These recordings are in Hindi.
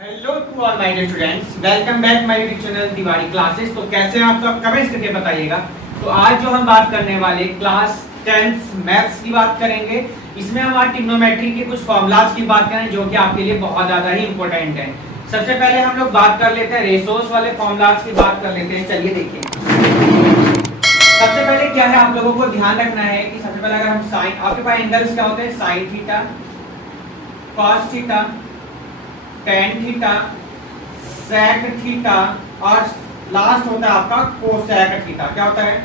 Hello to all my dear students, welcome back my YouTube channel Diwali classes. तो कैसे हैं आप सब, कमेंट्स करके बताइएगा। तो आज जो हम बात करने वाले क्लास 10th मैथ्स की बात करेंगे। इसमें हम आज ट्रिग्नोमेट्री के कुछ फॉर्मूलाज की बात करें जो कि आपके लिए बहुत ज्यादा ही इंपॉर्टेंट है। सबसे पहले हम लोग बात कर लेते हैं रेशोस वाले फॉर्मूलाज की बात कर लेते हैं। चलिए देखिए, सबसे पहले क्या है आप लोगों को ध्यान रखना है कि सबसे पहले अगर हम साइन, आपके पास एंगल्स क्या होते हैं, sine theta, cos theta, tan theta, sec theta और लास्ट होता है आपका कोसेक थीटा। क्या होता है?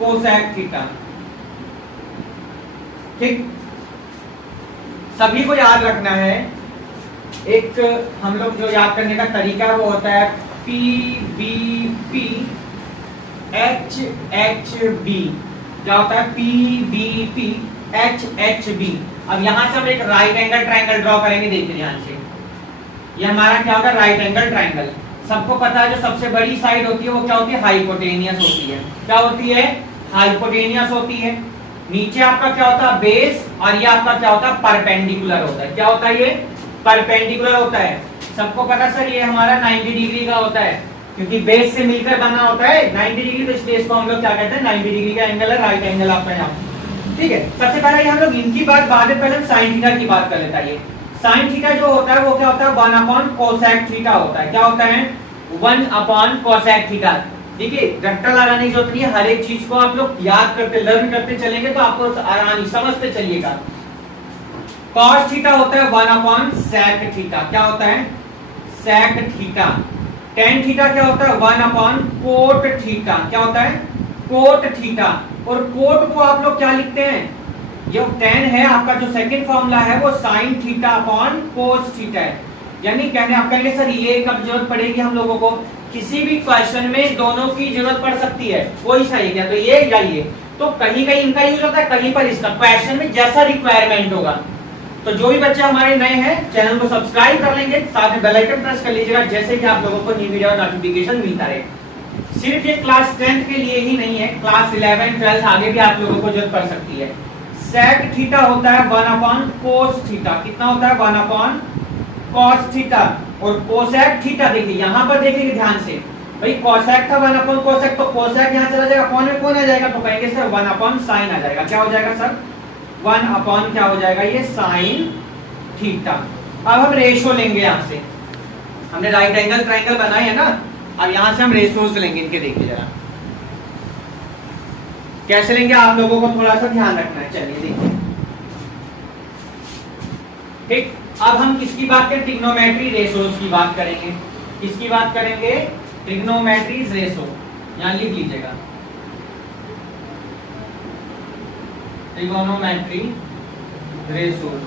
Cosec theta. ठीक, सभी को याद रखना है। एक हम लोग जो याद करने का तरीका है वो होता है P B P H H B. क्या होता है? P B P H H B. अब यहां से हम एक राइट एंगल ट्राइंगल ड्रॉ करेंगे। देखिए ध्यान से, ये हमारा क्या होगा? Right angle triangle. सबको पता है जो सबसे बड़ी साइड होती है वो क्या होती है? हाइपोटेनियस होती है। क्या होती है? हाइपोटेनियस होती है। नीचे आपका क्या होता है? बेस। और ये आपका क्या होता है? परपेंडिकुलर होता है। क्या होता है? ये परपेंडिकुलर होता है। सबको पता सर ये हमारा 90 डिग्री का होता है क्योंकि बेस से मिलकर बना होता है 90 डिग्री। तो इसलिए इसको हम लोग क्या कहते हैं? 90 डिग्री का एंगल है, राइट एंगल आपका यहाँ। ठीक है, सबसे पहले हम लोग इनकी बात बाद में, पहले साइन थीटा की बात कर लेता है। साइन थीटा जो होता है वो क्या होता है? 1 अपॉन कोसेक थीटा होता है। क्या होता है? 1 अपॉन कोसेक थीटा। देखिए रट्टा लगाने की जरूरत नहीं है, हर एक चीज को आप लोग याद करते लर्न करते चलेंगे तो आपको आराम समझते चलिएगा। कॉस थीटा होता है 1 अपॉन सेक थीटा। क्या होता है? Sec theta. टेन थीटा क्या होता है? 1 अपॉन कोट थीटा। क्या होता है? Cot theta. और कोट को आप लोग क्या लिखते हैं? जो टेन है आपका, जो सेकंड फॉर्मूला है वो sine theta upon cos theta है। यानी कहने आप कहेंगे सर ये कब जरूरत पड़ेगी हम लोगों को? किसी भी क्वेश्चन में दोनों की जरूरत पड़ सकती है, कोई सा ही क्या, तो ये या ये। तो कहीं कहीं इनका यूज होता है, कहीं पर इसका। क्वेश्चन में जैसा रिक्वायरमेंट होगा। तो जो भी बच्चे हमारे नए हैं चैनल को सब्सक्राइब कर लेंगे, साथ में बेल आइकन प्रेस कर लीजिएगा जैसे कि आप लोगों को न्यू वीडियो नोटिफिकेशन मिलता रहे। सिर्फ ये क्लास 10th के लिए ही नहीं है, क्लास 11 12 आगे भी आप लोगों को जरूरत पड़ सकती है। सेक थीटा होता है 1 अपॉन कोस थीटा। कितना होता है? 1 अपॉन कॉस थीटा। और कोसेक थीटा देखिए यहां पर देखेंगे ध्यान से, भाई कोसेक था 1 अपॉन कोसेक, तो कोसेक यहां चला जाएगा, कौन में कौन आ जाएगा? तो कहेंगे सर 1 अपॉन साइन आ जाएगा। क्या हो जाएगा सर? 1 अपॉन क्या हो जाएगा? ये साइन थीटा। अब हम रेशो लेंगे यहां से, हमने राइट एंगल ट्राइंगल बनाए है ना, अब यहां से हम रेशोज लेंगे इनके। देखिए जरा कैसे लेंगे, आप लोगों को थोड़ा सा ध्यान रखना है। चलिए देखिए, ठीक। अब हम किसकी बात करें? ट्रिग्नोमेट्री रेशोज की बात करेंगे। किसकी बात करेंगे? Trigonometry ratio. यहां लिख लीजिएगा, ट्रिग्नोमेट्री रेशोज।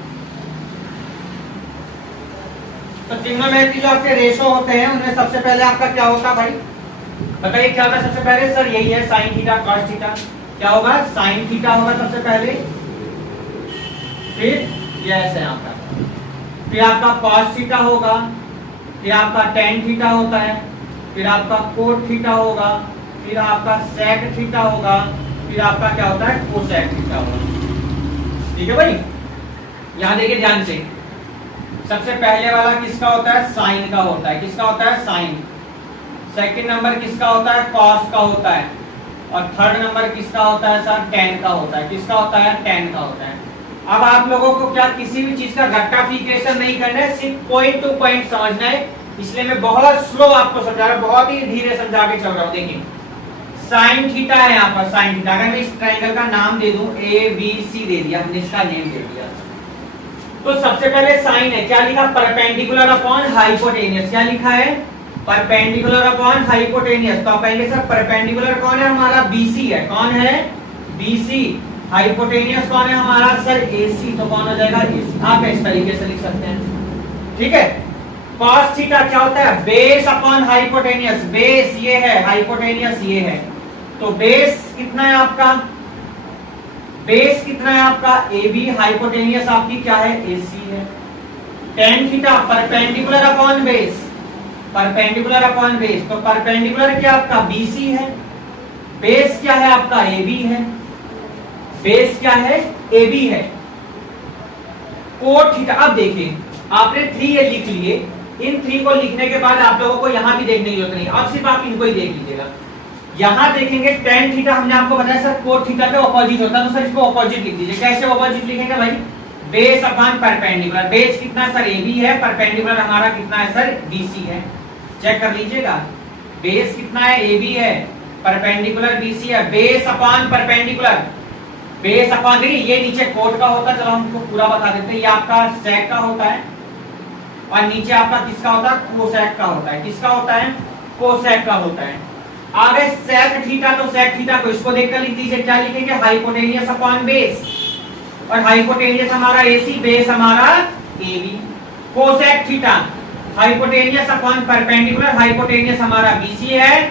तो ट्रिग्नोमेट्री जो आपके रेशो होते हैं उनमें सबसे पहले आपका क्या होता है भाई? बताइए क्या होगा सबसे पहले? सर यही है साइन थीटा कॉस थीटा। क्या होगा? साइन थीटा होगा सबसे पहले, फिर ये ऐसे आपका, फिर आपका कॉस थीटा होगा, फिर आपका टेन थीटा होता है, फिर आपका कोट थीटा होगा, फिर आपका सेक थीटा होगा, फिर आपका क्या होता है? कोसेक थीटा होगा। ठीक है भाई, यहां देखिए ध्यान से, सबसे पहले वाला किसका होता है? साइन का होता है। किसका होता है? साइन। सेकंड नंबर किसका होता है? कॉस का होता है। और थर्ड नंबर किसका होता है सर? टेन का होता है। किसका होता है? टेन का होता है। अब आप लोगों को क्या किसी भी चीज का रट्टाफिकेशन नहीं करना है, सिर्फ पॉइंट टू पॉइंट समझना है। इसलिए मैं बहुत स्लो आपको समझा रहा हूं, बहुत ही धीरे समझा के चल रहा हूं। देखिए साइन थीटा है यहाँ पर, साइन थीटा। अगर मैं इस ट्राइंगल का नाम दे दूं ABC दे दिया, हमने इसका नेम दे दिया। तो सबसे पहले साइन है, क्या लिखा? Perpendicular upon hypotenuse. क्या लिखा है? Perpendicular upon hypotenuse. तो आप कहेंगे सर परपेंडिकुलर कौन है हमारा? BC है। कौन है? BC। हाइपोटेनियस कौन है हमारा? Sir AC। तो कौन हो जाएगा? AC। आप इस तरीके से लिख सकते हैं। ठीक है। कॉस थीटा क्या होता है? Base upon hypotenuse. बेस ये है, हाइपोटेनियस ये है। तो बेस कितना है आपका? बेस कितना है आपका? AB। हाइपोटेनियस आपकी क्या है? AC है। Tan theta perpendicular upon base, perpendicular upon base. तो परपेंडिकुलर क्या आपका? BC है। बेस क्या है आपका? AB है। बेस क्या है? AB है। कोट थीटा, अब देखिए आपने 3 लिख लिए, इन 3 को लिखने के बाद आप लोगों को यहाँ भी देखने की जरूरत नहीं, अब सिर्फ आप इनको ही देख लीजिएगा। यहाँ देखेंगे tan थीटा हमने आपको बताया सर कोट थीटा के ऑपोजिट होता है, तो सर इसको ऑपोजिट लिख दीजिए। कैसे ऑपोजिट लिखेंगे भाई, बेस अपॉन परपेंडिकुलर। बेस कितना सर AB है, परपेंडिकुलर हमारा कितना है सर BC है। चेक कर लीजिएगा, बेस कितना है AB है, परपेंडिकुलर BC है। Base upon perpendicular, base upon, देखिए ये नीचे कोट का होता है, चलो हमको पूरा बता देते हैं। ये आपका सेक का होता है और नीचे आपका किसका होता है, कोसेक का होता है। किसका होता है, कोसेक का होता है। आगे सेक थीटा, तो सेक थीटा को इसको देखकर लिख दीजिए। क्या लिखेंगे, हाइपोटेनियस अपॉन बेस, और हाइपोटेनियस हमारा AC, बेस हमारा AB। Cosec theta hypotenuse upon perpendicular, hypotenuse हमारा BC है,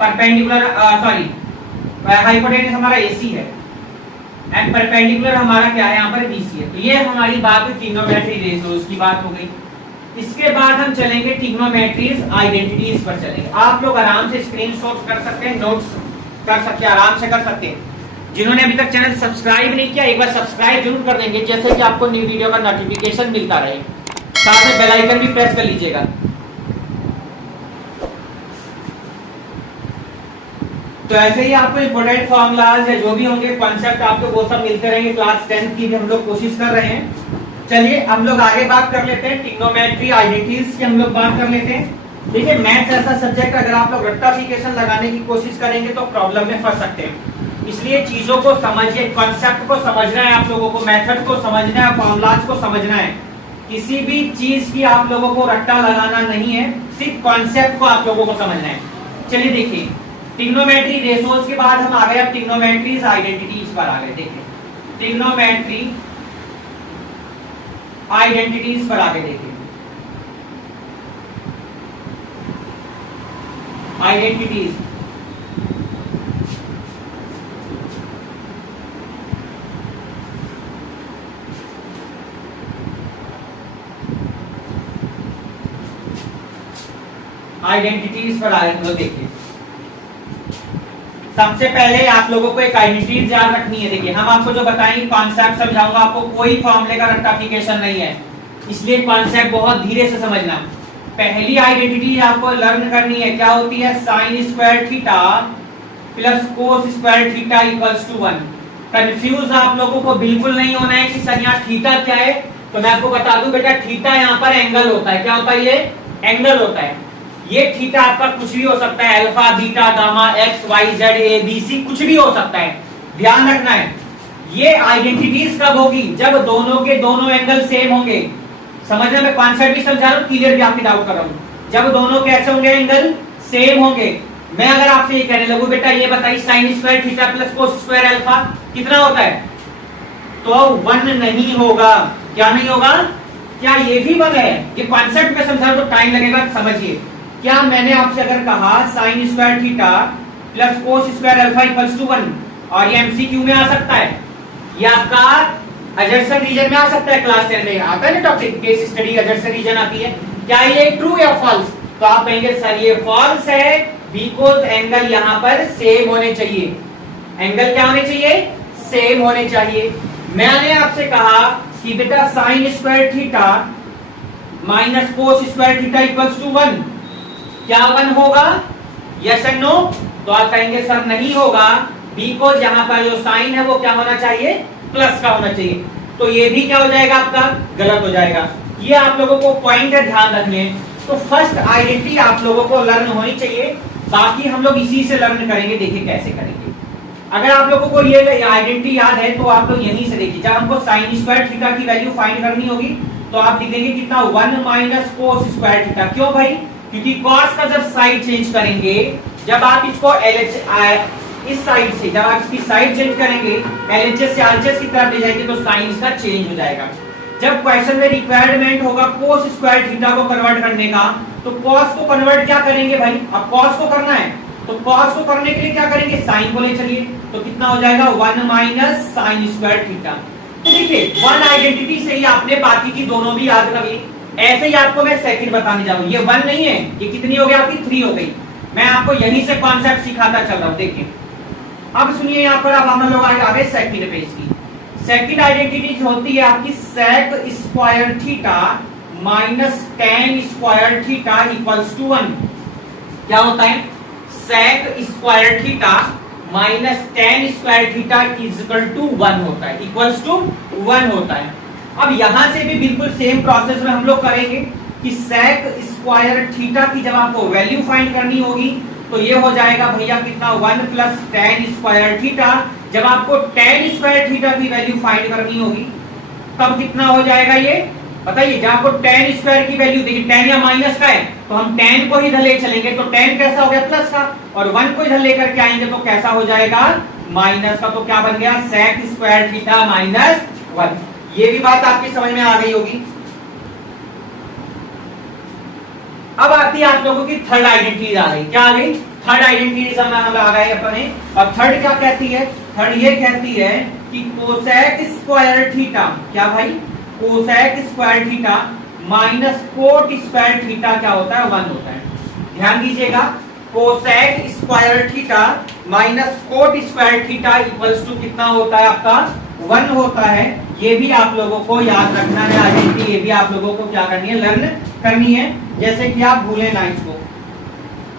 परपेंडिकुलर हाइपोटेनियस हमारा AC है एंड परपेंडिकुलर हमारा क्या है यहाँ पर BC है। तो ये हमारी बात हुई ट्रिग्नोमेट्री रेशियोज की बात हो गई। इसके बाद हम चलेंगे ट्रिग्नोमेट्रीज आइडेंटिटीज पर चलेंगे। आप लोग आराम से स्क्रीनशॉट कर सकते हैं, नोट्स कर सकते हैं, आराम से कर सकते हैं। जिन्होंने अभी तक चैनल सब्सक्राइब नहीं किया एक बार सब्सक्राइब जरूर कर देंगे, जैसे कि आपको न्यू वीडियो का नोटिफिकेशन मिलता रहे। साथ में बेल आइकन भी प्रेस कर लीजिएगा। तो ऐसे ही आपको इंपोर्टेंट फॉर्मूलाज या जो भी होंगे कॉन्सेप्ट आपको वो सब मिलते रहेंगे। क्लास 10 की भी हम लोग कोशिश कर रहे हैं। चलिए हम लोग आगे बात कर लेते हैं ट्रिग्नोमेट्री आइडेंटिटीज की, हम लोग बात कर लेते हैं। देखिए मैथ्स ऐसा सब्जेक्ट अगर आप लोग रेक्टिफिकेशन लगाने की कोशिश करेंगे तो प्रॉब्लम में फंस सकते हैं। इसलिए चीजों को समझिए, कॉन्सेप्ट को समझना है आप लोगों को, मेथड को समझना है, फॉर्मूलाज को समझना है। किसी भी चीज की आप लोगों को रट्टा लगाना नहीं है, सिर्फ कॉन्सेप्ट को आप लोगों को समझना है। चलिए देखिए ट्रिग्नोमेट्री रेशियोज के बाद हम आ गए अब ट्रिग्नोमेट्रीज आइडेंटिटीज पर आ गए। देखिए ट्रिग्नोमेट्री आइडेंटिटीज पर आगे देखिए, आइडेंटिटीज आइडेंटिटीज पर आए तो देखिए सबसे पहले आप लोगों को एक आइडेंटिटी याद रखनी है। देखिए हम आपको जो बताएंगे कॉन्सेप्ट समझाऊंगा, आपको कोई फॉर्मूले का रट्टाफिकेशन नहीं है, इसलिए कॉन्सेप्ट बहुत धीरे से समझना। पहली आइडेंटिटी आपको लर्न करनी है, क्या होती है, sine square theta plus cos square theta equals to 1। Confuse आप लोगों को बिल्कुल नहीं होना है कि सर यहाँ थीटा क्या है। तो मैं आपको बता दूं बेटा, थीटा यहाँ पर एंगल होता है। क्या होता है, ये एंगल होता है। ये थीटा आपका कुछ भी हो सकता है, alpha beta gamma X Y Z A B C, कुछ भी हो सकता है। ध्यान रखना है ये आइडेंटिटीज कब होगी, जब दोनों के दोनों एंगल सेम होंगे। समझना, मैं कॉन्सेप्ट भी समझा रहा हूँ, क्लियर भी आपकी डाउट कर रहा हूँ। जब दोनों कैसे होंगे, एंगल सेम होंगे। मैं अगर आपसे ये कहने लगूं बेटा ये बताइए sign square theta plus cos square alpha कितना होता है, तो 1 नहीं होगा। क्या नहीं होगा, क्या ये भी 1 है? ये कॉन्सेप्ट में समझा तो टाइम लगेगा, समझिए। क्या मैंने आपसे अगर कहा sine square theta plus cos square alpha equals to 1, और ये एमसीक्यू में आ सकता है, ये आपका एडजसेंट रीजन में आ सकता है। क्लास 10 में आता है ना topic, case study adjacent region आती है। क्या ये ट्रू या फॉल्स, तो आप कहेंगे सर ये फॉल्स है, बिकॉज एंगल यहाँ पर सेम होने चाहिए। एंगल क्या होने चाहिए, सेम होने चाहिए। मैंने आपसे कहा कि बेटा sine square theta minus cos square theta equals to 1, क्या 1 होगा, यस एंड नो? तो आप कहेंगे सर नहीं होगा, बिकॉज यहाँ पर जो साइन है वो क्या होना चाहिए, प्लस का होना चाहिए। तो ये भी क्या हो जाएगा, आपका गलत हो जाएगा। ये आप लोगों को पॉइंट है ध्यान रखने। तो फर्स्ट आइडेंटिटी आप लोगों को लर्न होनी चाहिए, बाकी हम लोग इसी से लर्न करेंगे। देखिए कैसे करेंगे। अगर आप लोगों को ये आइडेंटिटी याद है तो आप लोग यहीं से देखिए, जब हमको साइन स्क्वायर थीटा की वैल्यू फाइंड करनी होगी तो आप लिखेंगे कितना, 1 माइनस कोस स्क्वायर थीटा। क्यों भाई, क्योंकि कॉस का जब साइड चेंज करेंगे, जब आप इसको इस साइड से जब आप इसकी साइड चेंज करेंगे, एलएचएस से आरएचएस की तरफ ले जाएंगे तो साइन का चेंज हो जाएगा। जब क्वेश्चन में रिक्वायरमेंट होगा कोस स्क्वायर थीटा को कन्वर्ट करने का, तो कॉस को कन्वर्ट क्या करेंगे भाई, अब कॉस को करना है तो कॉस को करने के लिए क्या करेंगे, साइन को ले चलिए। तो कितना हो जाएगा, 1 माइनस साइन स्क्वायर थीटा। तो देखिए 1 आइडेंटिटी से ही आपने बाकी की दोनों भी याद कर ली। ऐसे ही आपको मैं सेकंड बताने जा रहा हूं। ये 1 नहीं है, ये कितनी हो गई आपकी, 3 हो गई। मैं आपको यहीं से कॉन्सेप्ट सिखाता चल रहा हूं। देखिए अब सुनिए, यहाँ पर अब हम लोग आ गए सेकंड पेज की। सेकंड आइडेंटिटी होती है आपकी sec square theta minus tan square theta equals to 1। क्या होता है? Sec square theta minus tan square theta equal to 1 होता है, इक्वल्स टू 1 होता है। अब यहां से भी बिल्कुल सेम प्रोसेस में हम लोग करेंगे कि सेक स्क्वायर थीटा की जब आपको वैल्यू फाइंड करनी होगी तो ये हो जाएगा भैया कितना, 1 प्लस टेन स्क्वायर थीटा। जब आपको टेन स्क्वायर थीटा की वैल्यू फाइंड करनी होगी तब कितना हो जाएगा ये बताइए। जब आपको टेन स्क्वायर की वैल्यू देखिए, टेन या माइनस का है तो हम टेन को ही इधर ले चलेंगे तो टेन कैसा हो गया प्लस का, और 1 को इधर लेकर के आएंगे तो कैसा हो जाएगा माइनस का। तो क्या बन गया, सेक स्क्वायर थीटा माइनस 1। ये भी बात आपकी समझ में आ गई होगी। अब आती है आप लोगों की थर्ड आइडेंटिटी आ गई। क्या आ गई? थर्ड आइडेंटिटी हम आ गए अपने। और थर्ड क्या कहती है? थर्ड ये कहती है कि कोसेक स्क्वायर थीटा, क्या भाई, cosec square theta minus cot square theta क्या होता है, 1 होता है। ध्यान दीजिएगा, cosec square theta minus cot square theta equals to कितना होता है आपका, 1 होता है। ये भी आप लोगों को याद रखना है आइडेंटिटी, ये भी आप लोगों को क्या करनी है, लर्न करनी है, जैसे कि आप भूले ना इसको।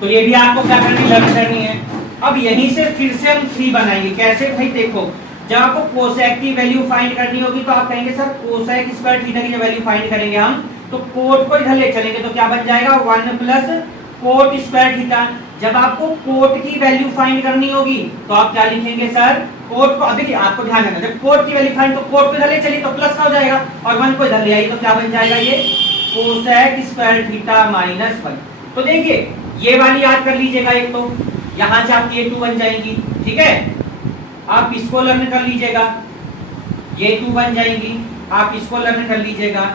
तो ये भी आपको क्या करनी है, लर्न करनी है। अब यहीं से फिर से हम 3 बनाएंगे। कैसे भाई, देखो जब आपको कोसेक की वैल्यू फाइंड करनी होगी तो आप कहेंगे सर कोसेक स्क्वायर थीटा की वैल्यू फाइंड करेंगे हम तो कोट को इधर ले चलेंगे तो क्या बन जाएगा, 1 प्लस कोट स्क्वायर थीटा। जब आपको कोट की वैल्यू फाइंड करनी होगी तो आप क्या लिखेंगे सर, कोट को, देखिए आपको ध्यान रखना, जब कोट की वैल्यू फाइंड तो कोट को इधर ले चलिए तो प्लस का हो जाएगा, और 1 को इधर ले आइए तो क्या बन जाएगा ये कोसेक स्क्वायर थीटा माइनस 1। तो देखिए ये वाली याद कर लीजिएगा एक, तो यहां से आपकी ये 2 बन जाएंगी, ठीक है। आप इसको लर्न कर लीजिएगा, ये 2 बन जाएंगी। आप इसको लर्न कर लीजिएगा,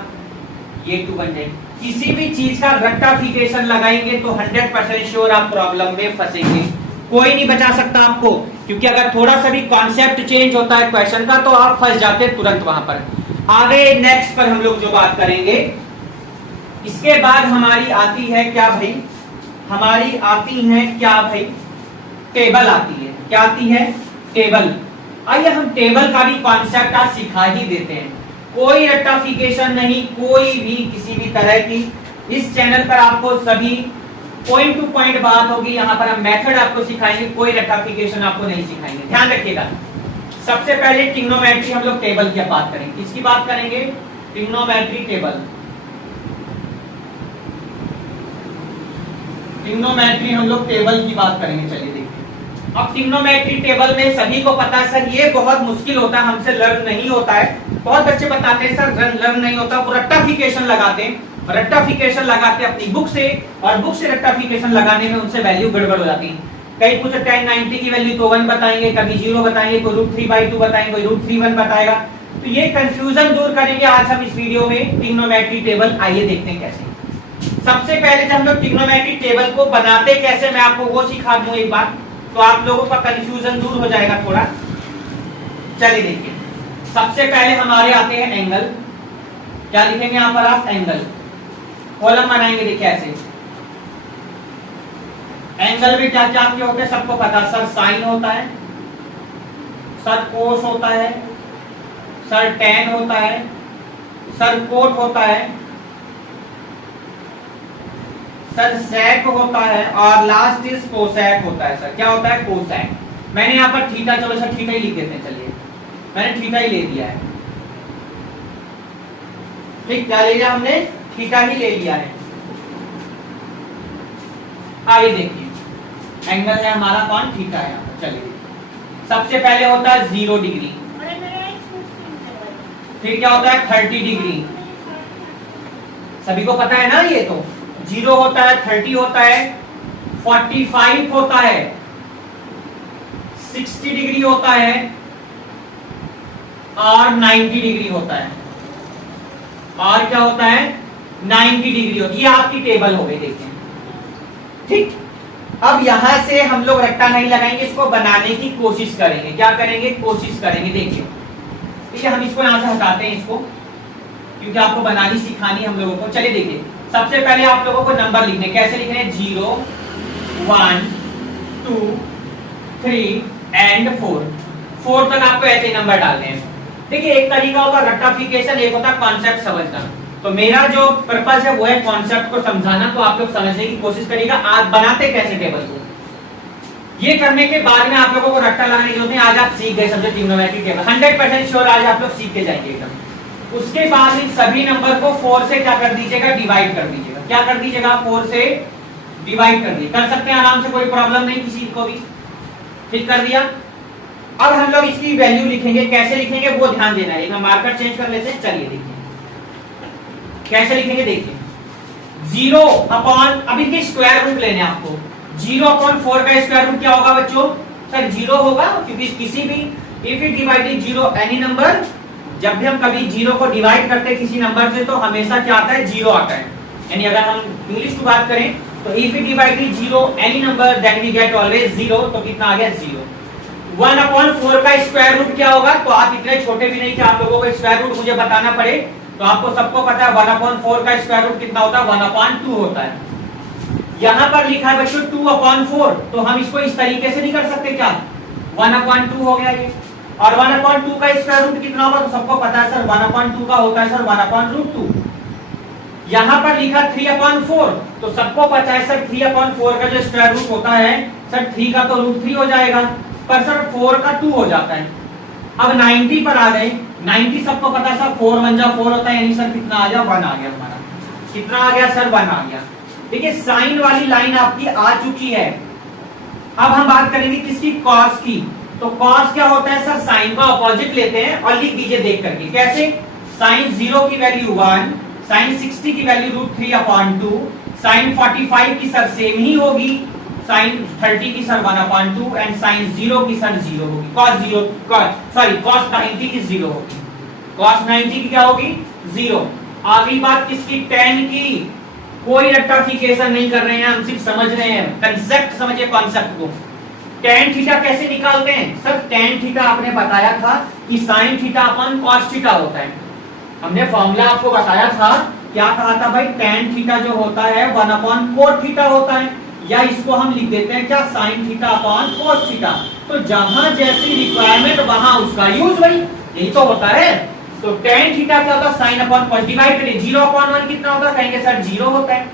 ये 2 बन जाएंगी। किसी भी चीज का रेक्टिफिकेशन लगाएंगे तो 100% श्योर आप प्रॉब्लम में फंसेंगे, कोई नहीं बचा सकता आपको, क्योंकि अगर थोड़ा सा भी कॉन्सेप्ट चेंज होता है क्वेश्चन का तो आप फंस जाते तुरंत वहां पर। आगे नेक्स्ट पर हम लोग जो बात करेंगे, इसके बाद हमारी आती है क्या भाई, हमारी आती है क्या भाई, टेबल आती है। क्या आती है, टेबल। आइए हम टेबल का भी कॉन्सेप्ट आज सिखा ही देते हैं। कोई रेक्टिफिकेशन नहीं, कोई भी किसी भी तरह की, इस चैनल पर आपको सभी पॉइंट टू पॉइंट बात होगी। यहाँ पर हम मेथड आपको सिखाएंगे, कोई रेक्टिफिकेशन आपको नहीं सिखाएंगे, ध्यान रखिएगा। सबसे पहले ट्रिग्नोमेट्री हम लोग टेबल की बात करेंगे। किसकी बात करेंगे, ट्रिग्नोमेट्री टेबल। ट्रिग्नोमेट्री हम लोग टेबल की बात करेंगे। चलिए देखिए, अब ट्रिग्नोमेट्री टेबल में सभी को पता है सर ये बहुत मुश्किल होता है, हमसे लर्न नहीं होता है। बहुत बच्चे बताते हैं सर लर्न नहीं होता, वो रेक्टिफिकेशन लगाते हैं, रेक्टिफिकेशन लगाते हैं अपनी बुक से, और बुक से रेक्टिफिकेशन लगाने में उनसे वैल्यू गड़बड़ हो जाती है। कहीं कुछ 1090 की वैल्यू तो 1 बताएंगे, कभी 0 बताएंगे, कोई √3/2 बताएंगे, कोई √3/1 बताएगा। तो ये कंफ्यूजन दूर करेंगे आज हम इस वीडियो में ट्रिग्नोमेट्री टेबल। आइए देखते हैं कैसे। सबसे पहले जब हम लोग ट्रिग्नोमेट्री टेबल को बनाते कैसे, मैं आपको वो सिखा दूं एक बार, तो आप लोगों का कंफ्यूजन दूर हो जाएगा थोड़ा। चलिए देखिए, सबसे पहले हमारे आते हैं एंगल। क्या लिखेंगे यहाँ पर आप, एंगल। कॉलम बनाएंगे, देखिए ऐसे। एंगल में क्या क्या आपके होते हैं सबको पता, सर साइन होता है, सर कोस होता है, सर टेन होता है, सर कोट होता है, सर सेक होता है, और लास्ट इज कोसेक होता है। सर क्या होता है, कोसेक। मैंने यहाँ पर थीटा, चलो सर थीटा ही लिख देते हैं, चलिए मैंने थीटा ही ले दिया है। ठीक, क्या ले लिया हमने, थीटा ही ले लिया है। आइए देखिए, एंगल है हमारा कौन, थीटा है। चलिए सबसे पहले होता है 0 डिग्री, फिर क्या होता है 30 डिग्री। सभी को पता है ना, ये तो 0 होता है, 30 होता है, 45 होता है, 60 डिग्री होता है, और 90 डिग्री होता है। और क्या होता है, 90 डिग्री होती है। ये आपकी टेबल हो गई, देखिए। ठीक, अब यहां से हम लोग रट्टा नहीं लगाएंगे, इसको बनाने की कोशिश करेंगे। क्या करेंगे, कोशिश करेंगे। देखिए ठीक है, हम इसको यहां से हटाते हैं इसको, क्योंकि आपको बनानी सिखानी हम लोगों को। चलिए देखिए, सबसे पहले आप लोगों को नंबर लिखने, कैसे लिखने हैं, 0 1 2 3 एंड 4 तक आपको ऐसे ही नंबर डालने हैं। देखिए एक तरीका होता है रेक्टिफिकेशन, एक होता है कॉन्सेप्ट समझना। तो मेरा जो पर्पस है वो है कॉन्सेप्ट को समझाना, तो आप लोग समझने की कोशिश करिएगा आप बनाते कैसे टेबल को। ये करने के बाद में आप लोगों को रट्टा लगाने की जरूरत नहीं, आज आप सीख गए समझो ट्रिग्नोमेट्री टेबल, 100% श्योर आज आप लोग सीख के जाएंगे एकदम। उसके बाद इन सभी नंबर को 4 से क्या कर दीजिएगा, डिवाइड कर दीजिएगा। क्या कर दीजिएगा, 4 से डिवाइड कर दीजिए, कर सकते हैं आराम से, कोई प्रॉब्लम नहीं किसी को भी। ठीक कर दिया। अब हम लोग इसकी वैल्यू लिखेंगे, कैसे लिखेंगे वो ध्यान देना है। एक हम मार्कर चेंज कर लेते हैं, चलिए देखिए कैसे लिखेंगे। देखिए 0 अपॉन, अब इनके स्क्वायर रूट लेने आपको। 0 अपॉन 4 का स्क्वायर रूट क्या होगा बच्चों, सर 0 होगा, क्योंकि किसी भी if it divided 0 any number, जब भी हम कभी 0 को डिवाइड करते हैं किसी नंबर से तो हमेशा क्या आता है, 0 आता है। यानी अगर हम इंग्लिश की बात करें तो if it divided 0 any number then we get always 0, तो कितना आ गया 0। 1 अपॉन 4 का स्क्वायर रूट क्या होगा, तो आप इतने छोटे भी नहीं कि आप लोगों को स्क्वायर रूट मुझे बताना पड़े, तो आपको सबको पता है 1 अपॉन 4 का स्क्वायर रूट कितना होता है, 1 अपॉन 2 होता है। यहां पर लिखा है बच्चों 2 अपॉन 4, तो हम इसको इस तरीके से नहीं कर सकते क्या, 1 अपॉन 2 हो गया ये। और 1 अपॉन 2 का स्क्वायर रूट कितना होगा, तो सबको पता है सर 1 अपॉन 2 का होता है सर 1 अपॉन रूट 2। यहां पर लिखा 3 अपॉन 4, तो सबको पता है सर 3 अपॉन 4 का जो स्क्वायर रूट होता है सर 3 का तो रूट 3 हो जाएगा, पर सर 4 का 2 हो जाता है। अब 90 पर आ गए, 90 सबको पता है सर 4 1 जा 4 होता है, यानी सर कितना आ गया, 1 आ गया हमारा। कितना आ गया सर, 1 आ गया। देखिए साइन वाली लाइन आपकी आ चुकी है। अब हम बात करेंगे किसकी, कॉस की। तो कॉस क्या होता है सर, साइन का अपोजिट लेते हैं और लिख दीजिए देख करके कैसे। साइन 0 की वैल्यू 1, साइन 60 की वैल्यू रूट 3 अपॉन 2, साइन 45 की सर सेम ही होगी, साइन 30 की सर 1 अपॉन 2 एंड साइन 0 की सर 0 होगी। कॉस 0 सॉरी कॉस 90 की 0 होगी, कॉस 90 की क्या होगी, 0। अगली बात किसकी, tan की। कोई रेक्टिफिकेशन नहीं कर रहे हैं, हम सिर्फ समझ रहे हैं, कंसेप्ट समझिए कॉन्सेप्ट को। tan थीटा कैसे निकालते हैं सर, tan थीटा आपने बताया था कि sin theta upon cos theta होता है। हमने फॉर्मूला आपको बताया था, क्या कहा था भाई, tan थीटा जो होता है 1 अपॉन cot थीटा होता है, या इसको हम लिख देते हैं क्या, sin theta upon cos theta. तो जहां जैसी रिक्वायरमेंट वहां उसका यूज भाई, यही तो होता है। तो tan थीटा क्या होता है, sin अपॉन cos, डिवाइड करिए 0 अपॉन 1 कितना होता है, कहेंगे सर 0 होता है।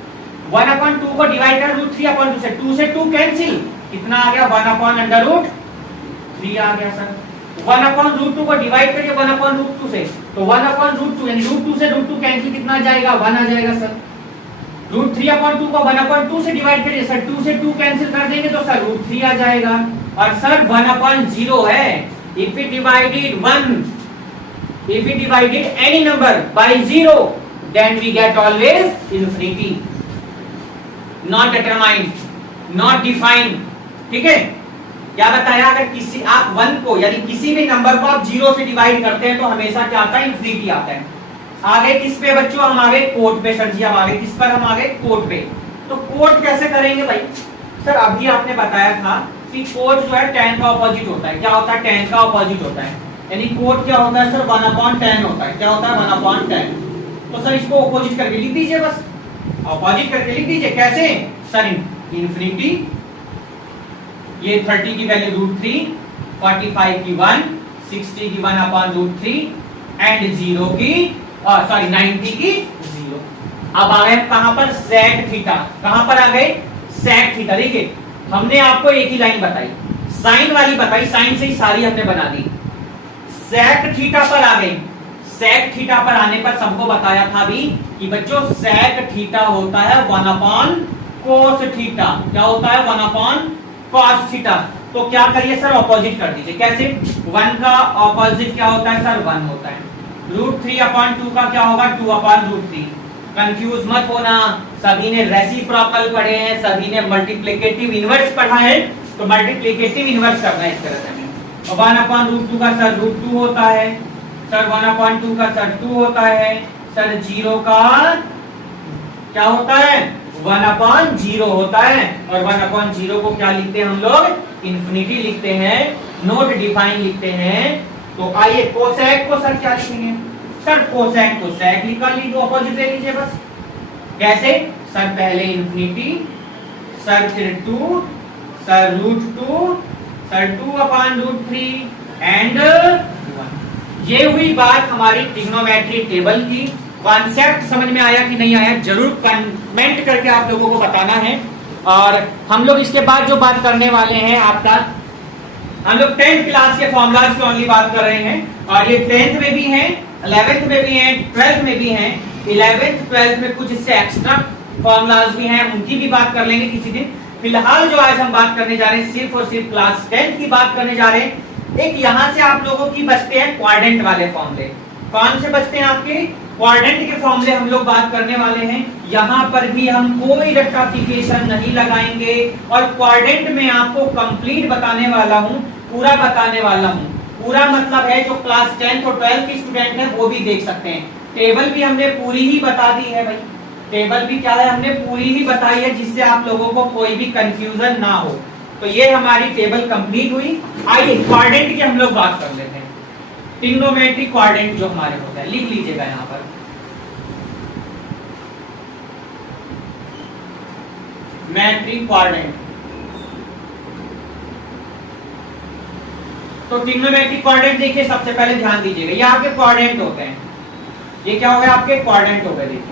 1 अपॉन 2 को डिवाइड करें रूट 3 अपॉन 2 से, 2 से 2 कैंसिल, कितना आ गया, 1 अपॉन अंडर रूट 3 आ गया सर। 1 अपॉन रूट 2 को डिवाइड करिए 1 अपॉन रूट 2 से, तो 1 अपॉन रूट 2 यानी रूट 2 से रूट 2 कैंसिल, कितना आ जाएगा, 1 आ जाएगा सर। रूट 3 अपॉन 2 को 1 अपॉन 2 से डिवाइड करिए सर, 2 से 2 कैंसिल कर देंगे तो सर रूट 3 आ जाएगा। और सर 1 अपॉन 0 है, if it divided any number by 0 then we get always infinity, not determined, not defined। ठीक है, क्या बताया, अगर किसी आप 1 को यानी किसी भी नंबर को आप 0 से डिवाइड करते हैं तो हमेशा क्या आता है, इंफिनिटी आता है। आगे किस पे बच्चों, हम आगे कोट पे। सर जी हम आगे किस पर, हम आगे कोट पे। तो कोट कैसे करेंगे भाई, सर अभी आपने बताया था कि कोट जो है tan का ऑपोजिट होता है। क्या होता है, tan का ऑपोजिट होता है, यानी कोट क्या होता है सर 1 अपॉन tan होता है। क्या होता है, 1 अपॉन tan। तो सर इसको ऑपोजिट करके लिख दीजिए, बस ऑपोजिट करके लिख दीजिए। कैसे सर, इंफिनिटी, ये 30 की वैल्यू रूट 3, 45 की 1, 60 की 1 अपॉन रूट 3 एंड 0 की सॉरी 90 की 0। अब आ गए कहां पर, sec थीटा। कहां पर आ गए, sec थीटा। देखिए हमने आपको एक ही लाइन बताई, साइन वाली बताई, साइन से ही सारी हमने बना दी। sec थीटा पर आ गए, sec थीटा पर आने पर सबको बताया था भी कि बच्चों sec थीटा होता है 1 अपॉन cos थीटा। क्या होता है, 1 अपॉन cos थीटा। तो क्या करिए सर, ऑपोजिट कर दीजिए। कैसे, 1 का ऑपोजिट क्या होता है सर, 1 होता है। रूट 3 अपॉन 2 का क्या होगा, 2 अपॉन रूट 3। कंफ्यूज मत होना, सभी ने रेसिप्रोकल पढ़े हैं, सभी ने मल्टीप्लिकेटिव इनवर्स पढ़ा है, तो मल्टीप्लिकेटिव इनवर्स करना है इस तरह से। 1 अपॉन रूट 2 का सर रूट 2 होता है, सर 1 अपॉन 2 का सर 2 होता है, सर 0 का क्या होता है, 1 अपॉन 0 होता है। और 1 अपॉन 0 को क्या लिखते हैं हम लोग, इंफिनिटी लिखते हैं, नॉट डिफाइन लिखते हैं। तो आइए कोसेक को सर क्या लिखेंगे, सर कोसेक को सेक निकाल लीजिए, ऑपोजिट ले लीजिए बस। कैसे, सर पहले इंफिनिटी, सर फिर 2, sir root 2, sir 2 upon root 3 and 1। ये हुई बात हमारी ट्रिग्नोमेट्री टेबल की। कॉन्सेप्ट समझ में आया कि नहीं आया जरूर कमेंट करके आप लोगों को बताना है। और हम लोग इसके बाद जो बात करने वाले हैं आपका, हम लोग 10th क्लास के फॉर्मूलाज की ओनली बात कर रहे हैं और ये 10th में भी हैं, 11th में भी हैं, 12th में भी हैं। 11th 12th में कुछ इससे एक्स्ट्रा फॉर्मूलाज भी हैं, उनकी भी बात कर लेंगे किसी दिन। फिलहाल जो आज हम बात करने जा रहे हैं सिर्फ और सिर्फ क्लास 10th की बात करने जा रहे हैं। एक यहाँ से आप लोगों की बचते हैं क्वाड्रेंट वाले फॉर्मूले। कौन से बचते हैं आपके? क्वाड्रेंट के फॉर्मूले हम लोग बात करने वाले हैं। यहाँ पर भी हम कोई रेक्टिफिकेशन नहीं लगाएंगे और क्वाड्रेंट में आपको कंप्लीट बताने वाला हूँ, पूरा बताने वाला हूँ। पूरा मतलब है जो क्लास 10th और 12th के स्टूडेंट हैं वो भी देख सकते हैं। टेबल भी हमने पूरी ही बता दी है भाई, टेबल भी क्या है हमने पूरी ही बताई है, जिससे आप लोगों को कोई भी कंफ्यूजन ना हो। तो ये हमारी टेबल कंप्लीट हुई। आइए क्वाड्रेंट की हम लोग बात कर लेते हैं। ट्रिग्नोमेट्रिक क्वाड्रेंट जो हमारे होता है, लिख लीजिएगा यहाँ पर। मैट्रिक क्वाड्रेंट, तो ट्रिग्नोमेट्रिक क्वाड्रेंट देखिए, सबसे पहले ध्यान दीजिएगा ये आपके क्वाड्रेंट होते हैं। ये क्या हो गया? आपके क्वाड्रेंट हो गए। देखिए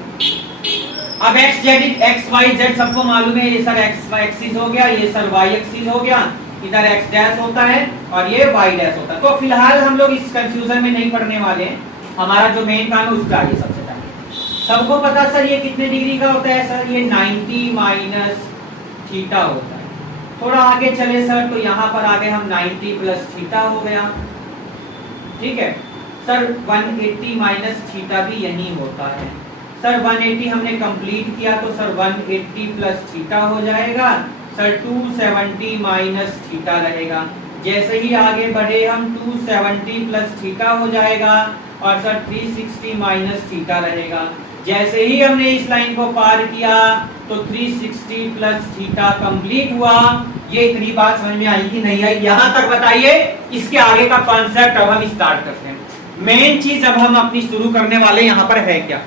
अब X Z X Y Z सबको मालूम है, ये सर एक्स एक्सिस हो गया, ये सर वाई एक्सिस हो गया, इधर एक्स डैश होता है और ये वाई डैश होता है। तो फिलहाल हम लोग इस कंफ्यूजन में नहीं पढ़ने वाले हैं, हमारा जो मेन काम है उसका आइए सबसे पहले। सबको पता सर ये कितने डिग्री का होता है? सर ये 90 माइनस थीटा होता है। थोड़ा आगे चले सर तो यहाँ पर आगे हम 90 प्लस थीटा हो गया, ठीक है सर। 180 माइनस थीटा भी यही होता है सर। 180 हमने कंप्लीट किया तो सर 180 प्लस थीटा हो जाएगा सर। 270 माइनस थीटा रहेगा। जैसे ही आगे बढ़े हम 270 प्लस थीटा हो जाएगा और सर 360 माइनस थीटा रहेगा। जैसे ही हमने इस लाइन को पार किया तो 360 प्लस थीटा कंप्लीट हुआ। ये इतनी बात समझ में आई कि नहीं आई? यहां तक बताइए। इसके आगे का कॉन्सेप्ट अब हम स्टार्ट करते हैं। मेन चीज अब हम अपनी शुरू करने वाले यहां पर है क्या?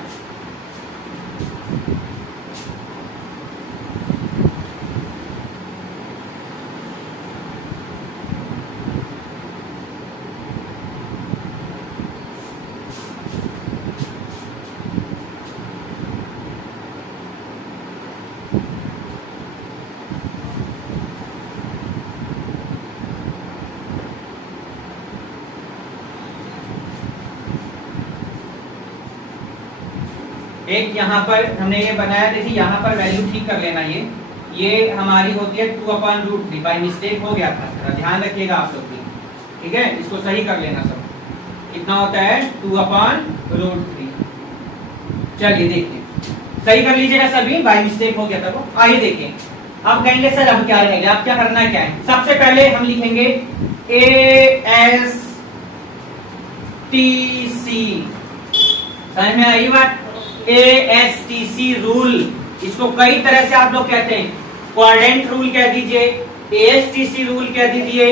एक यहाँ पर हमने ये बनाया, देखिए यहाँ पर वैल्यू ठीक कर लेना। ये हमारी होती है 2/√3। बाय मिस्टेक हो गया था, ध्यान रखिएगा आप लोग भी, ठीक है। इसको सही कर लेना सब। कितना होता है? 2/√3। चलिए देखिए, सही कर लीजिएगा सभी, बाय मिस्टेक हो गया था वो। आइए देखिए, अब कहेंगे सर अब क्या रहेगा, अब क्या करना है, क्या है? सबसे पहले हम लिखेंगे ASTC। समझ में आई बात? ASTC रूल, इसको कई तरह से आप लोग कहते हैं। क्वाड्रेंट रूल कह दीजिए, ASTC रूल कह दीजिए,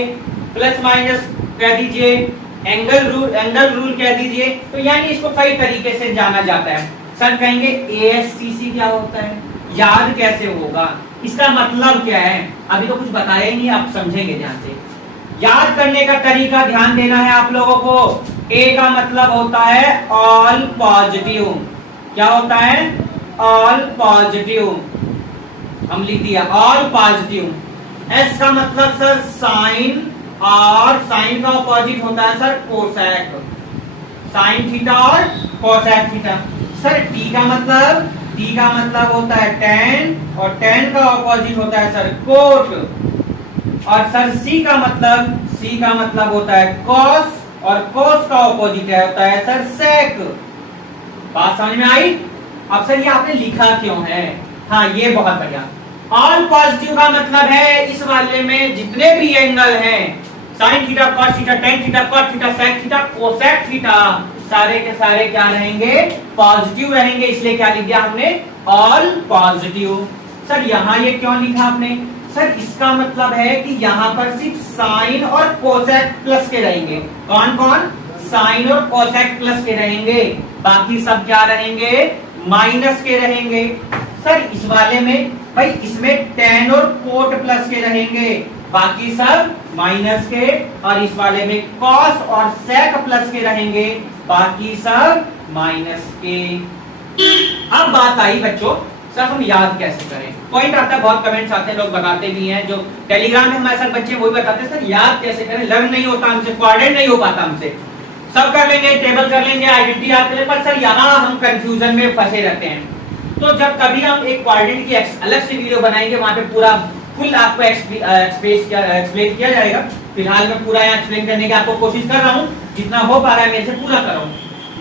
प्लस माइनस कह दीजिए, एंगल रूल कह दीजिए। तो यानी इसको कई तरीके से जाना जाता है। सर कहेंगे ASTC क्या होता है, याद कैसे होगा, इसका मतलब क्या है? अभी तो कुछ बताया ही नहीं, आप समझेंगे ध्यान से। याद करने का तरीका ध्यान देना है आप लोगों को। A का मतलब होता है ऑल पॉजिटिव। क्या होता है? All positive. हम लिख दिया ऑल पॉजिटिव। S का मतलब सर साइन, और साइन का ऑपोजिट होता है सर कोसेक। साइन थीटा और कोसेक थीटा। सर T का मतलब होता है टेन, और टेन का ऑपोजिट होता है सर कोट। और सर C का मतलब होता है कॉस, और कॉस का ऑपोजिट होता है सर सेक। बात समझ में आई? अब सर ये आपने लिखा क्यों है? हाँ ये बहुत बढ़िया। ऑल पॉजिटिव का मतलब है इस वाले में जितने भी एंगल हैं, sine theta, cos theta, tan theta, cot theta, sec theta, cosec theta, सारे के सारे क्या रहेंगे? पॉजिटिव रहेंगे। इसलिए क्या लिख दिया हमने? All positive. सर यहाँ ये क्यों लिखा आपने? सर इसका मतलब है कि यहाँ पर सिर्फ साइन और कोसेक प्लस के रहेंगे। कौन कौन? साइन और कोसेक प्लस के रहेंगे, बाकी सब क्या रहेंगे? माइनस के रहेंगे। सर इस वाले में भाई इसमें टेन और कोट प्लस के रहेंगे, बाकी सब माइनस के। और इस वाले में कॉस और सेक प्लस के रहेंगे, बाकी सब माइनस के। अब बात आई बच्चों, सर हम याद कैसे करें? पॉइंट आता है, बहुत कमेंट्स आते हैं, लोग बताते भी हैं, जो टेलीग्राम में हमारे साथ बच्चे वही बताते हैं सर याद कैसे करें, लर्न नहीं होता हमसे, कोऑर्डिनेट नहीं हो पाता हमसे। सब कर लेंगे, टेबल कर लेंगे, आइडेंटिटी याद कर लेंगे, पर सर यहाँ हम कंफ्यूजन में फंसे रहते हैं। तो जब कभी हम एक कोऑर्डिनेट की अलग से वीडियो बनाएंगे, वहां पे पूरा फुल आपको एक्सप्लेन किया जाएगा। फिलहाल मैं पूरा यहाँ एक्सप्लेन करने की आपको कोशिश कर रहा हूँ, जितना हो पा रहा है मेरे से पूरा कर रहा हूँ।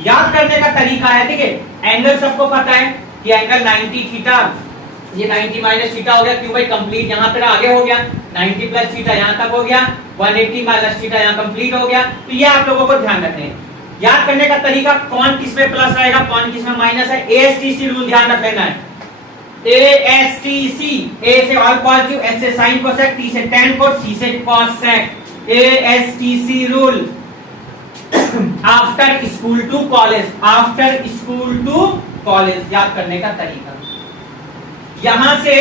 याद करने का तरीका है, ठीक है, एंगल सबको पता है कि एंगल 90 थीटा, ये 90 माइनस थीटा हो गया, क्यों भाई कंप्लीट यहाँ पर आगे हो गया, 90 प्लस थीटा यहाँ तक हो गया, 180 माइनस थीटा यहाँ कंप्लीट हो गया। तो ये आप लोगों को ध्यान रखना है। याद करने का तरीका, कौन किसमें प्लस आएगा, कौन किसमें माइनस है, एएसटीसी रूल ध्यान रख लेना है। एएसटीसी, ए से ऑल पॉजिटिव, एस से साइन कोसेक, टी से टैन कोस, सी से cosec, ASTC rule. After school to college, after school to college, याद करने का तरीका। यहां से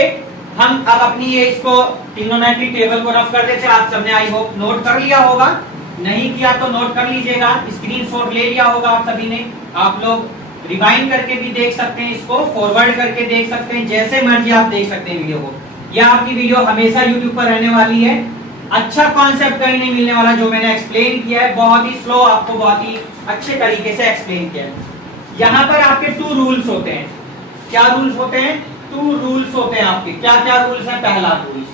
हम अब अपनी ये इसको ट्रिग्नोमेट्रिक टेबल को रफ कर देते हैं। आप सबने आई होप नोट कर लिया होगा, नहीं किया तो नोट कर लीजिएगा, स्क्रीनशॉट ले लिया होगा आप सभी ने। आप लोग रिवाइंड करके भी देख सकते हैं, इसको फॉरवर्ड करके देख सकते हैं, जैसे मर्जी आप देख सकते हैं वीडियो को। यह आपकी वीडियो हमेशा यूट्यूब पर रहने वाली है। अच्छा कॉन्सेप्ट कहीं नहीं मिलने वाला, जो मैंने एक्सप्लेन किया है बहुत ही स्लो, आपको बहुत ही अच्छे तरीके से एक्सप्लेन किया है। यहाँ पर आपके 2 रूल्स होते हैं। क्या रूल्स होते हैं? 2 रूल्स होते हैं आपके। क्या क्या रूल्स है? पहला रूल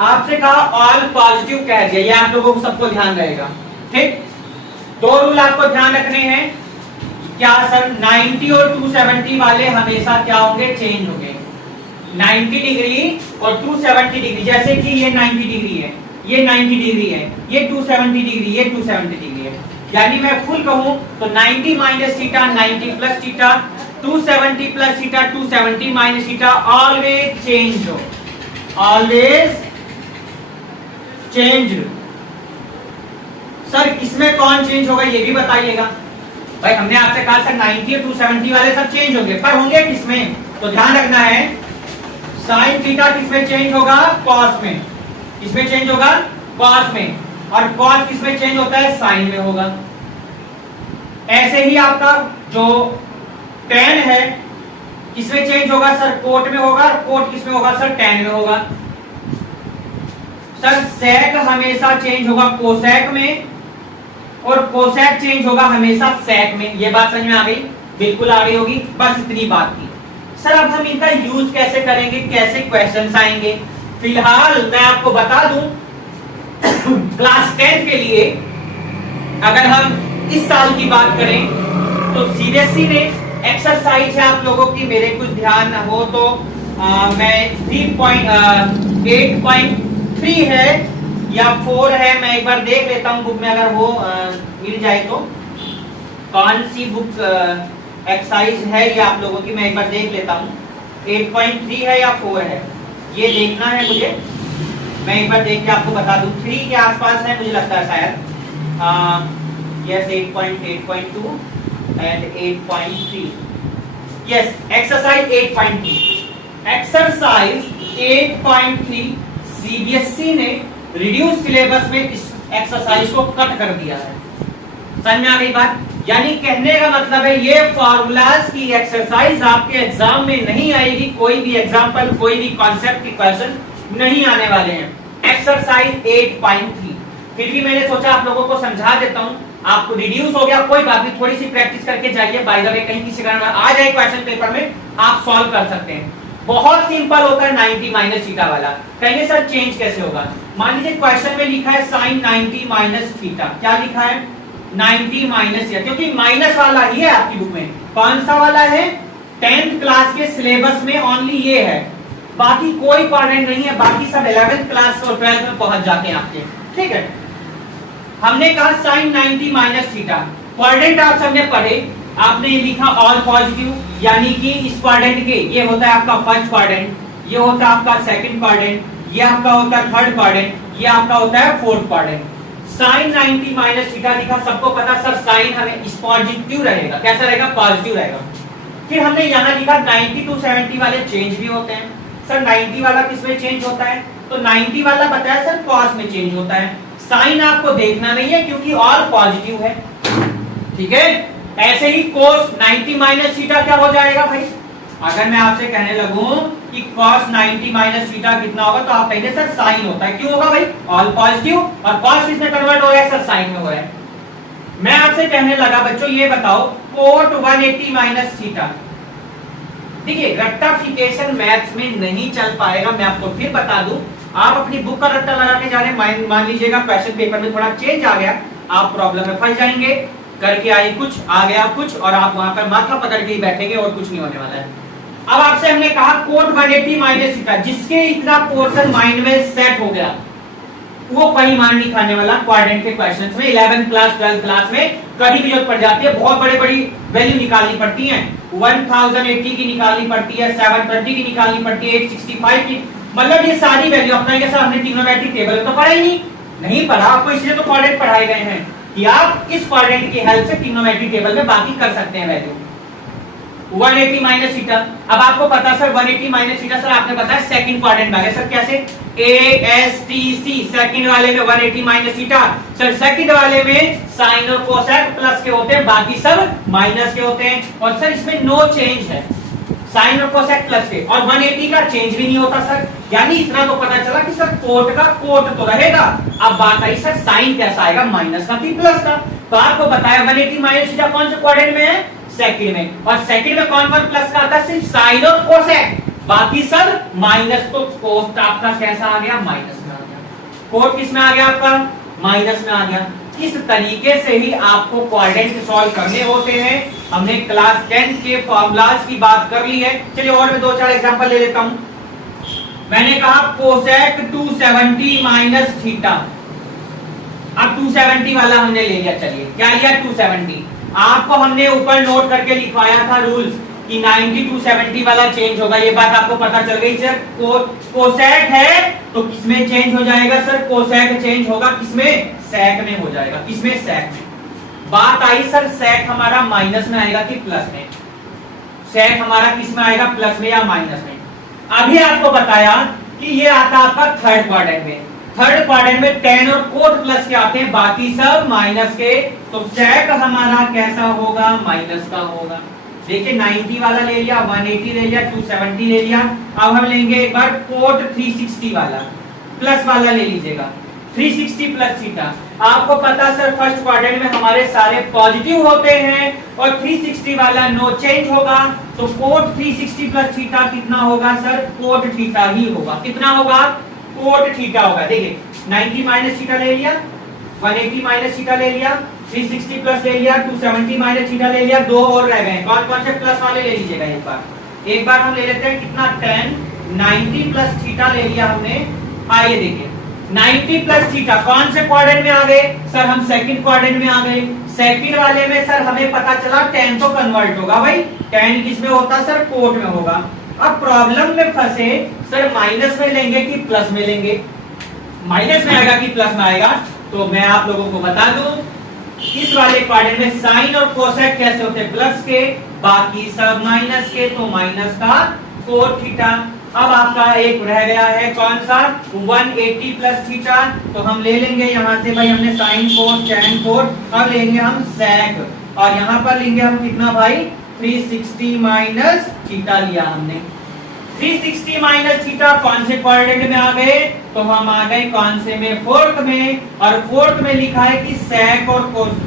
आपसे कहा ऑल पॉजिटिव कह दिया, ये आप लोगों को सबको ध्यान रहेगा, ठीक। 2 रूल आपको ध्यान रखने हैं। क्या सर? 90 और 270 वाले हमेशा क्या होंगे? चेंज होंगे। 90 डिग्री और 270 डिग्री, जैसे कि ये 90 डिग्री है, ये 90 डिग्री है, ये 270 डिग्री, ये 270 डिग्री है। यानी मैं फुल कहूं तो 90 minus theta, 90 plus theta, 270 plus theta, 270 minus theta, always change हो, ऑलवेज चेंज। सर इसमें कौन चेंज होगा ये भी बताइएगा। भाई हमने आपसे कहा सर 90 और 270 वाले सब चेंज होंगे, पर होंगे किसमें? तो ध्यान रखना है, साइन थीटा किसमें चेंज होगा? कॉस में। किसमें चेंज होगा? कॉस में। और कॉस किसमें चेंज होता है? साइन में होगा। ऐसे ही आपका जो टेन है किसमें चेंज होगा? सर कोट में होगा। और कोट किसमें होगा? सर टेन में होगा। सर सेक हमेशा चेंज होगा कोसेक में, और कोसेक चेंज होगा हमेशा सेक में। ये बात समझ में आ गई? बिल्कुल आ गई होगी। बस इतनी बात थी। सर अब हम इनका यूज कैसे करेंगे, कैसे क्वेश्चंस आएंगे? फिलहाल मैं आपको बता दूं, क्लास 10 के लिए अगर हम इस साल की बात करें तो सीबीएसई ने एक्सरसाइज है आप लोगों की, मेरे कुछ ध्यान हो तो मैं 8.3 है या 4 है, मैं एक बार देख लेता हूं बुक में, अगर वो मिल जाए तो। कौन सी बुक एक्सरसाइज है ये आप लोगों की, मैं एक बार देख लेता हूं। 8.3 है या 4 है, ये देखना है मुझे। मैं एक बार देख के आपको बता दूं। 3 के आसपास है मुझे लगता है शायद। Yes 8.2 and 8.3। Yes exercise 8.3। Exercise 8.3 CBSE ने रिड्यूस सिलेबस में इस एक्सरसाइज को कट कर दिया है। समझ में आ गई बात? यानी कहने का मतलब है ये फॉर्मूलाज की एक्सरसाइज आपके एग्जाम में नहीं आएगी, कोई भी एग्जांपल, कोई भी कॉन्सेप्ट की क्वेश्चन नहीं आने वाले हैं। एक्सरसाइज 8.3 फिर भी मैंने सोचा आप लोगों को समझा देता हूं। आपको रिड्यूस हो गया, कोई बात नहीं, थोड़ी सी प्रैक्टिस करके जाइए। बाय द वे कहीं किसी कारण आ जाए क्वेश्चन पेपर में, आप सॉल्व कर सकते हैं। बहुत सिंपल होता है 90 माइनस थीटा वाला। कहेंगे सर चेंज कैसे होगा? मान लीजिए क्वेश्चन में लिखा है साइन 90 माइनस थीटा। क्या लिखा है? 90 माइनस थीटा, क्योंकि माइनस वाला ही है आपकी बुक में। कौन सा वाला है? 10th क्लास के सिलेबस में ओनली ये है, बाकी कोई क्वाड्रेंट नहीं है। बाकी सब 11th क्लास और 12th में पहुंच जाते हैं आपके, ठीक है। हमने कहा साइन 90 माइनस थीटा, क्वाड्रेंट आप सबने पढ़े, आपने ये लिखा ऑल पॉजिटिव, यानी कि इस क्वाड्रेंट के ये होता है आपका फर्स्ट क्वाड्रेंट, ये होता है आपका सेकंड क्वाड्रेंट, ये आपका होता है थर्ड क्वाड्रेंट, ये आपका होता है fourth quadrant. Sine 90 minus theta लिखा, सबको पता सर साइन हमें इस पॉजिटिव रहेगा। कैसा रहेगा? पॉजिटिव रहेगा। फिर हमने यहाँ लिखा 90 to 70 वाले चेंज भी होते हैं। सर 90 वाला किसमें चेंज होता है? तो 90 वाला बताया सर कॉस में चेंज होता है। साइन आपको देखना नहीं है क्योंकि ऑल पॉजिटिव है, ठीक है। ऐसे ही cos 90 माइनस थीटा क्या हो जाएगा भाई? अगर मैं आपसे कहने लगूं कि cos 90 माइनस थीटा कितना होगा तो आप कहेंगे सर साइन होता है। क्यों होगा भाई? ऑल पॉजिटिव और cos किसमें कन्वर्ट हो रहा है सर? साइन में हो रहा है। मैं आपसे कहने लगा बच्चों ये बताओ कोट 180 माइनस थीटा। देखिए रेक्टिफिकेशन मैथ्स में नहीं चल पाएगा, मैं आपको फिर बता दूं। आप अपनी बुक का रट्टा लगा के जा रहे हैं, मान लीजिएगा क्वेश्चन पेपर में थोड़ा चेंज आ गया, आप प्रॉब्लम में फंस जाएंगे। करके आई कुछ, आ गया कुछ, और आप वहां पर माथा पकड़ के ही बैठेंगे और कुछ नहीं होने वाला है। अब आपसे हमने कहा कोट 180 माइनस थीटा, जिसके इतना पोर्शन माइंड में सेट हो गया वो कहीं मान नहीं खाने वाला। क्वाड्रेंट के क्वेश्चंस में 11th क्लास 12th क्लास में कभी भी जरूरत पड़ जाती है, बहुत बड़ी बड़ी वैल्यू निकालनी पड़ती है। 1080 की निकालनी पड़ती है, 720 की निकालनी पड़ती है, 865 की, मतलब ये सारी वैल्यू अपना के साथ हमने ट्रिग्नोमेट्रिक टेबल तो पढ़ा ही नहीं पढ़ा, आपको इसलिए तो क्वाड्रेंट पढ़ाए गए हैं कि आप इस क्वाड्रेंट की हेल्प से ट्रिग्नोमेट्रिक टेबल में बाकी कर सकते हैं वैल्यू। 180 माइनस थीटा, अब आपको पता सर 180 माइनस थीटा सर आपने बताया सेकंड क्वाड्रेंट में आ गया सर, कैसे? ASTC सेकंड वाले में 180 माइनस थीटा सर, सेकंड वाले में साइन और कोसेक प्लस के होते हैं, बाकी सब माइनस के होते हैं। और सर इसमें नो चेंज है, साइन और कोसेक प्लस के, और 180 का चेंज भी नहीं होता सर। यानी इतना तो पता चला कि सर कोट का कोट तो रहेगा। अब बात आई सर साइन कैसा आएगा, माइनस का कि प्लस का? तो आपको बताया 180 माइनस थीटा कौन से क्वाड्रेंट में है? सेकंड में। और सेकंड में कौन कौन प्लस का आता है? सिर्फ साइन और कोसेक, बाकी सब माइनस। तो कोट आपका कैसा आ गया? माइनस में आ गया। कोट किस में आ गया आपका? माइनस में आ गया। इस तरीके से ही आपको क्वाड्रेंट सॉल्व करने होते हैं। हमने क्लास 10 के फॉर्मूलाज की बात कर ली है। चलिए और मैं 2-4 एग्जांपल ले लेता हूं। मैंने कहा कोसेक 270 माइनस थीटा, अब 270 वाला हमने ले लिया। चलिए क्या लिया? 270। आपको हमने ऊपर नोट करके लिखवाया था रूल्स कि 90 270 वाला चेंज होगा, ये बात आपको पता चल गई सर। कोसेक है तो किसमें चेंज हो जाएगा सर? कोसेक चेंज होगा किसमें? सेक में हो जाएगा। किसमें? सेक में। बात आई सर सेक हमारा माइनस में आएगा कि प्लस में? सेक हमारा किस में आएगा? प्लस में या माइनस में? अभी आपको बताया कि ये आता आपका थर्ड क्वाड्रेंट में। थर्ड क्वाड्रेंट में tan और कोट प्लस के आते हैं, बाकी सब माइनस के। तो सेक हमारा कैसा होगा? माइनस का होगा। देखिए 90 वाला ले लिया, 180 ले लिया, 270 ले लिया। अब हम लेंगे एक बार कोट 360 वाला, प्लस वाला ले लीजिएगा। 360 प्लस थीटा, आपको पता सर फर्स्ट क्वाड्रेंट में हमारे सारे पॉजिटिव होते हैं और 360 वाला नो चेंज होगा। तो कोट 360 प्लस थीटा कितना होगा सर? कोट थीटा ही होगा। कितना होगा? कोट थीटा होगा। देखिए 90 माइनस थीटा ले लिया, 180 माइनस थीटा ले लिया, 360 प्लस ले लिया, 270 माइनस थीटा ले लिया, दो और रह गए। कौन कौन से प्लस वाले ले लीजिएगा एक बार हम ले लेते हैं। कितना? 10 90 प्लस थीटा ले लिया हमने। आइए देखिए 90 प्लस थीटा कौन से क्वाड्रेंट में आ गए सर? हम सेकंड क्वाड्रेंट में आ गए। सेकंड वाले में सर हमें पता चला tan तो कन्वर्ट होगा भाई, tan किसमें होता सर? कोट में होगा। अब प्रॉब्लम में फंसे सर माइनस में लेंगे कि प्लस में लेंगे? माइनस में आएगा कि प्लस में आएगा? तो मैं आप लोगों को बता दूं इस वाले क्वाड्रेंट में साइन और कोसेक कैसे होते हैं? प्लस के, बाकी सब माइनस के। तो माइनस का कोट थीटा। अब आपका एक रह गया है कौन सा? 180 प्लस थीटा। तो हम ले लेंगे यहां से भाई, हमने साइन कोट tan कोट। अब लेंगे हम सेक, और यहां पर लेंगे हम कितना भाई? 360 माइनस थीटा लिया हमने। 360 माइनस थीटा कौन से क्वाड्रेंट में आ गए? तो हम आ गए कौन से में? फोर्थ में। और फोर्थ में लिखा है कि सेक और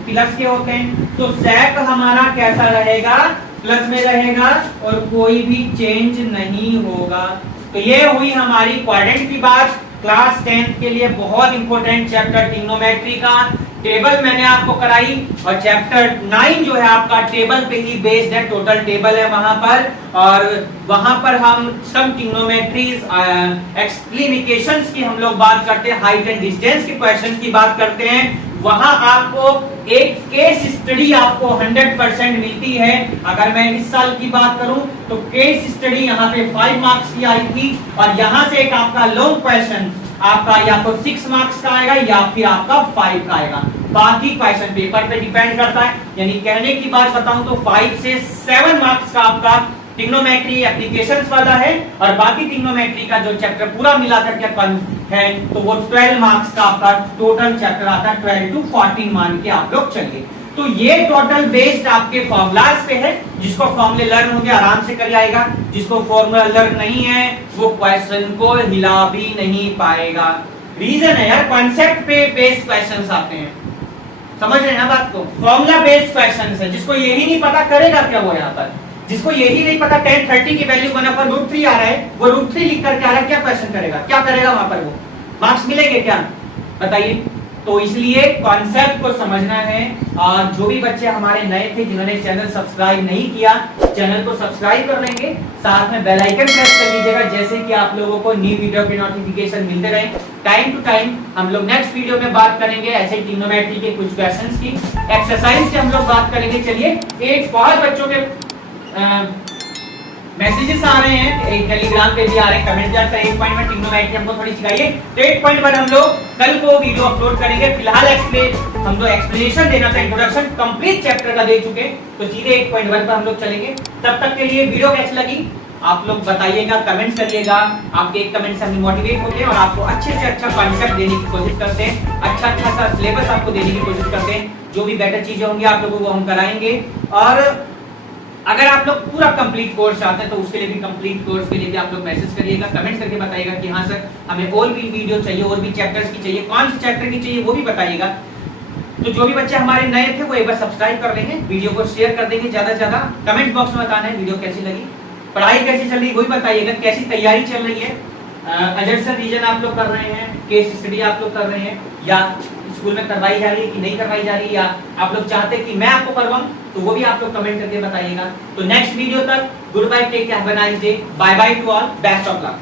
प्लस के होते हैं। तो सेक हमारा कैसा रहेगा? प्लस में रहेगा और कोई भी चेंज नहीं होगा। तो ये हुई हमारी क्वाड्रेंट की बात। क्लास 10 के लिए बहुत इंपॉर्टेंट चैप्टर ट्रिग्नोमेट्री का टेबल मैंने आपको कराई, और चैप्टर 9 जो है आपका टेबल पे ही बेस्ड है, टोटल टेबल है वहां पर। और वहां पर हम सब ट्रिग्नोमेट्रीज एक्सप्लेनिकेशंस की हम लोग बात करते हैं, हाइट एंड डिस्टेंस के क्वेश्चंस की बात करते हैं। वहां आपको एक केस स्टडी आपको 100% मिलती है। अगर मैं इस साल की बात करूं तो केस स्टडी यहाँ पे 5 मार्क्स की आई थी, और यहां से एक आपका लॉन्ग क्वेश्चन आपका या तो 6 मार्क्स का आएगा या फिर आपका 5 का आएगा। बाकी क्वेश्चन पेपर पे डिपेंड करता है। यानी कहने की बात बताऊं तो 5 से 7 मार्क्स का आपका ट्रिग्नोमेट्री एप्लीकेशंस वाला है, और बाकी ट्रिग्नोमेट्री का जो चैप्टर पूरा मिलाकर के है तो वो 12 मार्क्स का आपका टोटल चैप्टर आता है। 12 to 14 मान के आप लोग चलिए। तो ये टोटल बेस्ड आपके फॉर्मूलाज पे है, जिसको फॉर्मूले लर्न होंगे आराम से कर आएगा, जिसको फॉर्मूला लर्न नहीं है वो क्वेश्चन को हिला भी नहीं पाएगा। रीजन है यार, कॉन्सेप्ट पे बेस्ड क्वेश्चंस आते हैं, समझ रहे हैं ना बात को। फॉर्मूला बेस्ड क्वेश्चंस है, जिसको यही नहीं पता करेगा क्या वो यहाँ पर, जिसको यही नहीं पता tan 30 की वैल्यू 1/√3 आ रहा है, वो √3 लिख करके आ रहा है, क्या क्वेश्चन करेगा, क्या करेगा वहां पर, वो मार्क्स मिलेंगे क्या, बताइए। तो इसलिए कॉन्सेप्ट को समझना है। और जो भी बच्चे हमारे नए थे जिन्होंने चैनल सब्सक्राइब नहीं किया, चैनल को सब्सक्राइब कर लेंगे, साथ में बेल आइकन प्रेस कर लीजिएगा, जैसे कि आप लोगों को न्यू वीडियो के नोटिफिकेशन मिलते रहे। टाइम टू टाइम हम लोग नेक्स्ट वीडियो में बात करेंगे ऐसे ट्रिग्नोमेट्री के कुछ क्वेश्चंस की, एक्सरसाइज से हम लोग बात करेंगे। चलिए, एक बहुत बच्चों के मैसेजेस आ रहे हैं, एक टेलीग्राम पे भी आ रहे हैं, कमेंट जाता है 1 पॉइंट में ट्रिग्नोमेट्री हमको थोड़ी सिखाइए। तो 8.1 हम लोग कल को वीडियो अपलोड करेंगे। फिलहाल हम लोग एक्सप्लेनेशन देना था, इंट्रोडक्शन कंप्लीट चैप्टर का दे चुके, तो सीधे 8.1 पर हम लोग चलेंगे। तब तक के लिए वीडियो कैसी लगी आप लोग बताइएगा, कमेंट करिएगा। आपके एक कमेंट से हम मोटिवेट होते हैं और आपको अच्छे से अच्छा कॉन्सेप्ट देने की कोशिश करते हैं, अच्छा सा सिलेबस आपको देने की कोशिश करते हैं। जो भी बेटर चीजें होंगी आप लोगों को हम कराएंगे। और अगर आप लोग पूरा कंप्लीट कोर्स चाहते हैं तो उसके लिए भी, कंप्लीट कोर्स के लिए भी आप लोग मैसेज करिएगा, कमेंट करके बताइएगा कि हाँ सर हमें और भी वीडियो चाहिए, और भी चैप्टर्स की चाहिए, कौन से चैप्टर की चाहिए वो भी बताइएगा। तो जो भी बच्चे हमारे नए थे वो एक बार सब्सक्राइब कर लेंगे, वीडियो को शेयर कर देंगे ज्यादा से ज्यादा। कमेंट बॉक्स में बताना है वीडियो कैसी लगी, पढ़ाई कैसी चल रही है वही बताइएगा, कैसी तैयारी चल रही है, अजर्सन रीजन आप लोग कर रहे हैं, केस स्टडी आप लोग कर रहे हैं, या स्कूल में करवाई जा रही है कि नहीं करवाई जा रही है, या आप लोग चाहते हैं कि मैं आपको करवाऊं, तो वो भी आप लोग कमेंट करके बताइएगा। तो नेक्स्ट वीडियो तक good bye, take care, have a nice day, bye bye to all, best of luck.